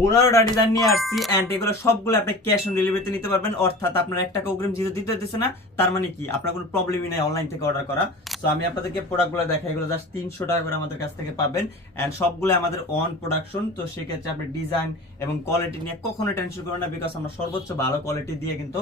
15টা design নিয়ে আসছি and এগুলো সবগুলো আপনি ক্যাশ অন ডেলিভারিতে নিতে পারবেন। অর্থাৎ আপনার 1 টাকা অগ্রিম যেহেতু দিতে হইতেছে না, তার মানে কি আপনার কোনো প্রবলেমই নাই অনলাইন থেকে অর্ডার করা। সো আমি আপনাদেরকে প্রোডাক্টগুলো দেখাই, এগুলো জাস্ট 300 টাকা করে আমাদের কাছ থেকে পাবেন এন্ড সবগুলো আমাদের অন প্রোডাকশন। তো সেক্ষেত্রে আপনি ডিজাইন এবং কোয়ালিটি নিয়ে কখনো টেনশন করবেন না, বিকজ আমরা সর্বোচ্চ ভালো কোয়ালিটি দিয়ে কিন্তু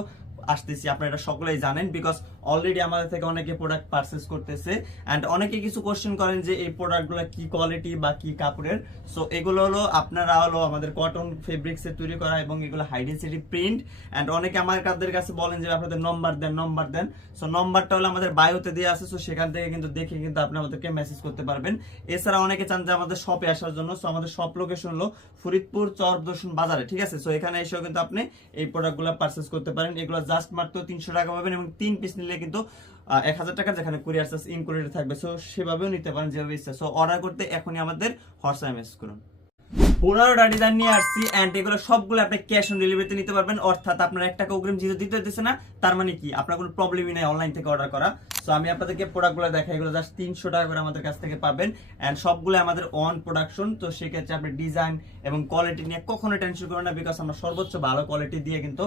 আসতেছি। আপনারা এটা সকলেই জানেন, বিকজ অলরেডি আমাদের থেকে অনেকে প্রোডাক্ট পারচেজ করতেছে এন্ড অনেকে কিছু কোশ্চেন করেন যে এই প্রোডাক্টগুলো কি কোয়ালিটি বা কি কাপড়ের। সো এগুলো হলো আপনারা হলো আমাদের কটন ফেব্রিক্স এর তৈরি করা এবং এগুলো হাই ডেনসিটি প্রিন্ট এন্ড অনেকে আমাদের কাছে বলেন যে আপনাদের নম্বর দেন। সো নম্বরটা হলো আমাদের বায়োতে দেওয়া আছে, সো সেখান থেকে কিন্তু দেখে কিন্তু আপনি আমাদেরকে মেসেজ করতে পারবেন। এছাড়া অনেকে চান যে আমাদের শপে আসার জন্য, সো আমাদের শপ লোকেশন হলো ফরিদপুর চরদর্শন বাজারে, ঠিক আছে। সো এখানে এসেও কিন্তু আপনি এই প্রোডাক্টগুলো পারচেজ করতে পারেন। এগুলো জাস্ট মাত্র 300 টাকা পাবেন এবং 3 পিস নিলে কিন্তু 1000 টাকা, যেখানে কুরিয়ার চার্জ ইনক্লুডেড থাকবে। সো সেভাবেও নিতে পারেন যেভাবে ইচ্ছা। সো অর্ডার করতে এখনই আমাদের হোয়াটসঅ্যাপ মেসেজ করুন। 15টা ডিজাইন নিয়ে আসছি এন্ড এগুলো সবগুলো আপনি ক্যাশ অন ডেলিভারিতে নিতে পারবেন। অর্থাৎ আপনার 1 টাকা অগ্রিম যেহেতু দিতে হইতেছে না, তার মানে কি আপনার কোনো প্রবলেমই নাই অনলাইন থেকে অর্ডার করা। সো আমি আপনাদেরকে প্রোডাক্টগুলো দেখাই, এগুলো জাস্ট 300 টাকা করে আমাদের কাছ থেকে পাবেন এন্ড সবগুলো আমাদের অন প্রোডাকশন। তো সেক্ষেত্রে আপনি ডিজাইন এবং কোয়ালিটি নিয়ে কখনো টেনশন করবেন না, বিকজ আমরা সর্বোচ্চ ভালো কোয়ালিটি দিয়ে কিন্তু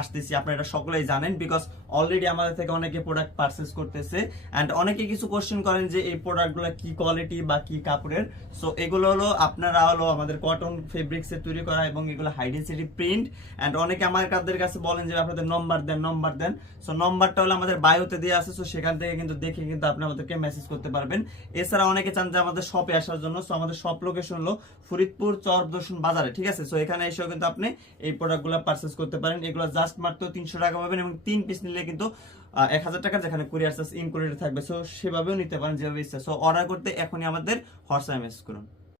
আসতেছি। আপনারা এটা সকলেই জানেন, বিকজ অলরেডি আমাদের থেকে অনেকে প্রোডাক্ট পারচেজ করতেছে এন্ড অনেকে কিছু কোশ্চেন করেন যে এই প্রোডাক্টগুলো কি কোয়ালিটি বা কি কাপড়ের। সো এগুলো হলো আপনারা হলো আমাদের কটন ফেব্রিক্স এর তৈরি করা এবং এগুলো হাই ডেনসিটি প্রিন্ট এন্ড অনেকে আমাদের কাছে বলেন যে আপনাদের নম্বর দেন। সো নম্বরটা হলো আমাদের বায়োতে দেওয়া আছে, সো সেখান থেকে কিন্তু দেখে কিন্তু আপনি আমাদেরকে মেসেজ করতে পারবেন। এছাড়া অনেকে চান যে আমাদের শপে আসার জন্য, সো আমাদের শপ লোকেশন হলো ফরিদপুর চরদর্শন বাজারে, ঠিক আছে। সো এখানে এসেও কিন্তু আপনি এই প্রোডাক্টগুলো পারচেজ করতে পারেন। এগুলো জাস্ট মাত্র 300 টাকা পাবেন এবং 3 পিস নিলে কিন্তু 1000 টাকা, যেখানে কুরিয়ার চার্জ ইনক্লুডেড থাকবে। সো সেভাবেও নিতে পারেন যেভাবে ইচ্ছা। সো অর্ডার করতে এখনই আমাদের হোয়াটসঅ্যাপ মেসেজ করুন।